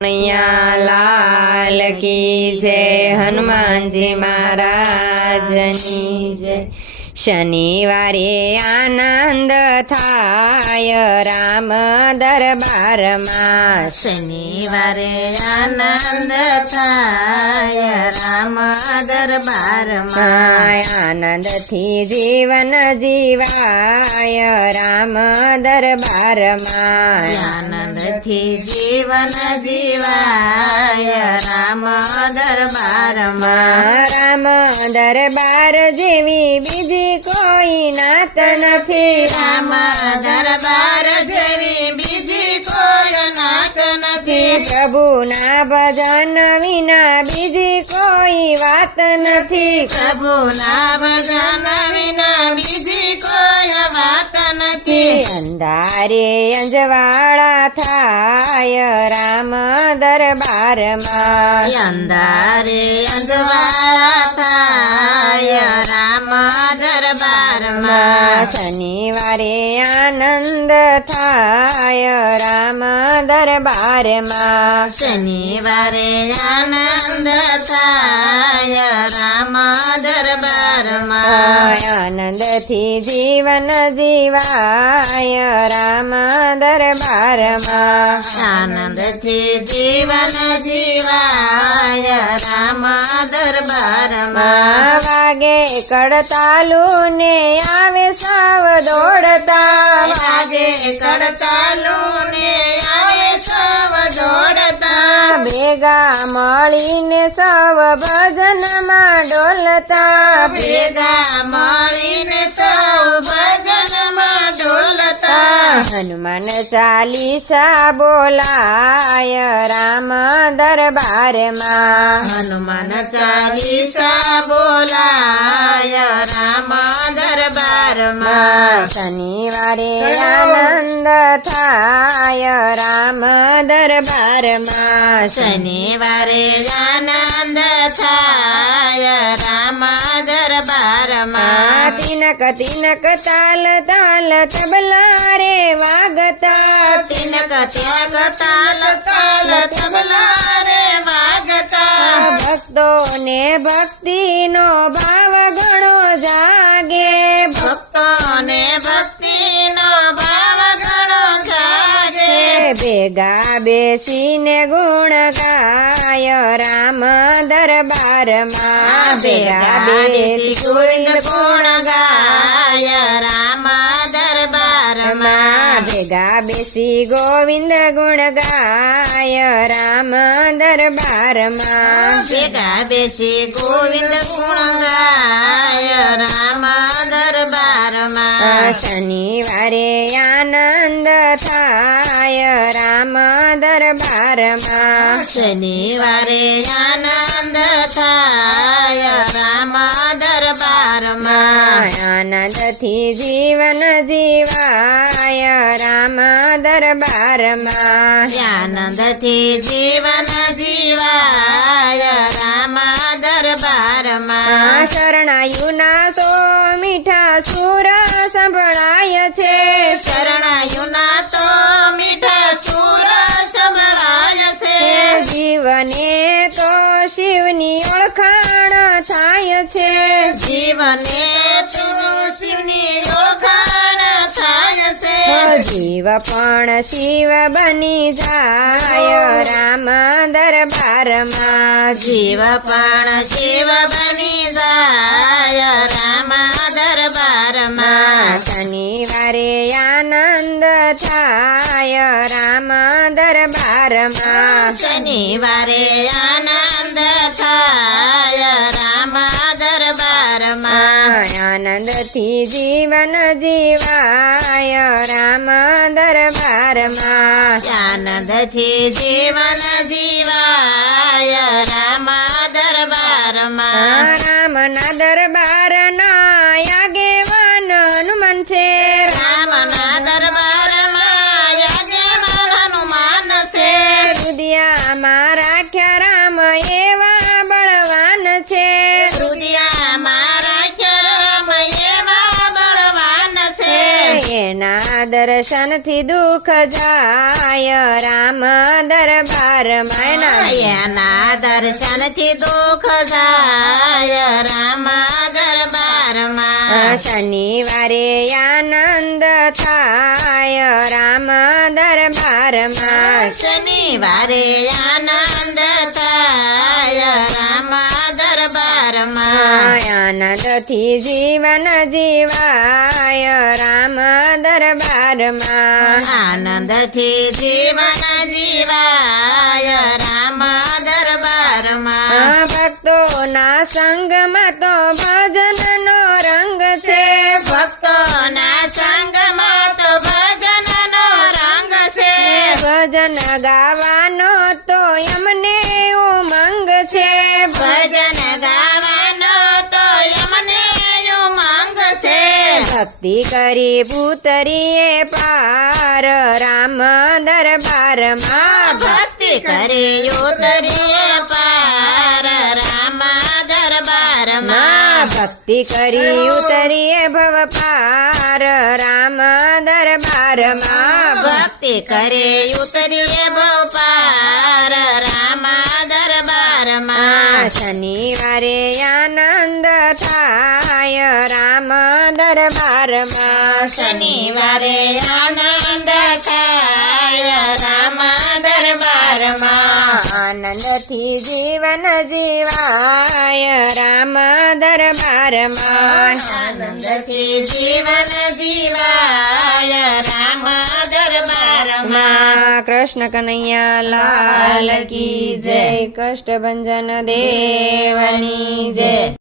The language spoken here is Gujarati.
કનૈયા લાલ કી જય, હનુમાનજી મહારાજની જય। શનિવારે આનંદ થાય રામ દરબારમાં, શનિવારે આનંદ થાય રામ દરબારમાં, આનંદથી જીવન જીવાય રામ દરબારમાં, આનંદથી જીવન જીવાય રામ દરબારમાં। રામ દરબાર જેવી બીજી કોઈ નાત નથી, રામ દરબાર જેવી બીજી કોઈ નાત નથી, પ્રભુના ભજન વિના બીજી કોઈ વાત નથી, પ્રભુના ભજન વિના બીજી કોઈ વાત નથી। અંધારે અંજવાળા થાય રામ દરબારમાં, અંધારે અંજવાળા થાય રામ દરબારમાં, શનિવારે આનંદ થાય રામ દરબારમાં, શનિવારે આનંદ થાય રામ દરબારમાં, આનંદથી જીવન જીવાય રામ દરબારમાં, આનંદથી જીવન જીવાય રામ દરબારમાં। વાગે કડતાલુ ને આવે સૌ દોડતા, વાગે કડતાલુ ને આવે સૌ દોડતા, ભેગા મળીને સૌ ભજનમાં ડોલતા, ભેગા મળીને સૌ ભજનમાં ડોલતા, હનુમાન ચાલીસા બોલાય રામ દરબારમાં, હનુમાન ચાલીસા બોલાય રામ દરબારમાં, શનિવારે આનંદ થાય રામ દરબારમાં, શનિવારે આનંદ થાય રામ દરબારમાં, તિનક તિનક તાલ તાલ તબલા રે વાગતા, તિનક તિનક તાલ તાલ તબલા રે વાગતા, ભક્તોને ભક્તિનો ભાવ ઘણો જાગે, ભક્તોને ભક્તિનો ભાવ ઘણો જાગે, ભેગા બેસીને ગુણ ગાય રામ દરબારમાં, ભેગા બેસી ગોવિંદ ગુણ ગાય રામ દરબારમાં, ભેગા બેસી ગોવિંદ ગુણ ગાય રામ દરબારમાં, ભેગા બેસી ગોવિંદ ગુણ ગાય રામ દરબારમાં, શનિવારે આનંદ થાય રામ દરબારમાં, શનિવારે આનંદ થાય રામ દરબારમાં, આનંદથી જીવન જીવાય રામ દરબારમાં, આનંદથી જીવન જીવાય રામ દરબારમાં, શરણાયુના તો મીઠા સુર સંભળાય છે, શરણાયુના તો મીઠા સુર સંભળાય છે, જીવને તો શિવની ઓળખાણ થાય છે, જીવને શિવની ઓળખાણ થાય છે, જીવ પણ શિવ બની જાય રામ દરબારમાં, જીવ પણ શિવ બની જાય રામ દરબારમાં, શનિવારે આનંદ થાય રામ દરબારમાં, શનિવારે આનંદ થાય રામ દરબારમાં, આનંદથી જીવન જીવાય રામ દરબારમાં, આનંદથી જીવન જીવાય રામ દરબારમાં, રામના દરબારના આગેવાન હનુમાન છે, રામના દરબારમાં યજમાન હનુમાન છે, રુદિયામાં રાખ્યા રામ એવા બળવાન છે, રુદિયામાં રાખ્યા રામ એવા બળવાન છે, એના દર દર્શનથી દુઃખ જાય રામ દરબારમાં એના દર્શનથી દુઃખ જાય રામ દરબારમાં શનિવારે આનંદ થાય રામ દરબારમાં શનિવારે આનંદ થાય રામ દરબારમાં આનંદથી જીવન જીવાય રામ દરબારમાં આનંદથી જીવન જીવાય રામ દરબારમાં ભક્તોના સંગમાં તો ભજનનો રંગ છે ભક્તોના સંગમાં તો ભજનનો રંગ છે ભજન ગાવાનો તો એમને ઉમંગ છે ભજન ગાવાનો તો એમને ઉમંગ છે ભક્તિ કરી ભૂતરીએ પાર રામ દરબારમાં ભક્તિ કરી ઉતરીએ પાર રામ દરબારમાં ભક્તિ કરી ઉતરીએ ભવ પાર રામ દરબારમાં ભક્તિ કરી ઉતરીએ ભવ પાર રામ દરબારમાં શનિવારે આનંદ થાય રામ દરબારમાં શનિવારે આનંદ થાય રામ દરબારમાં આનંદથી જીવન જીવાય રામ દરબારમાં આનંદથી જીવન જીવાય રામ દરબારમાં કૃષ્ણ કનૈયા લાલ કી જય કષ્ટભંજન દેવની જય